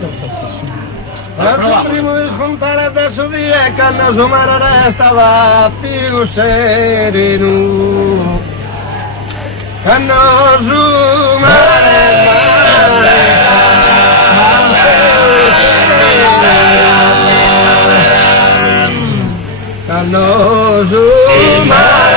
Al primo di spuntare adesso via e canna su mare restava più sereno. Canna su mare, canna su mare.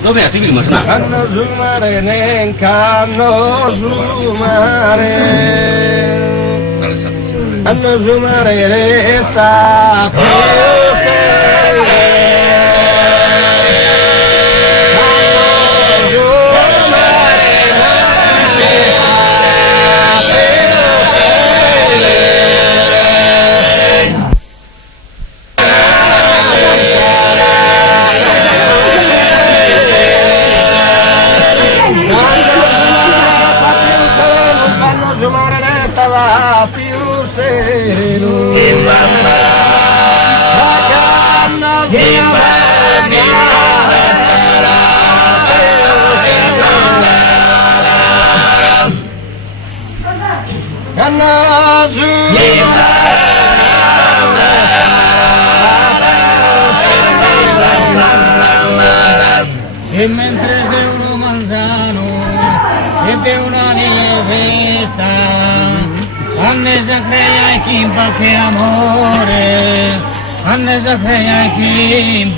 Dov'è? Ti filmo, snap? Canno su mare, nel canno su mare. Canno su mare, resta più E mentre sei uno manzano e te una nevesta, a me si crea chi che amore, a me si crea chi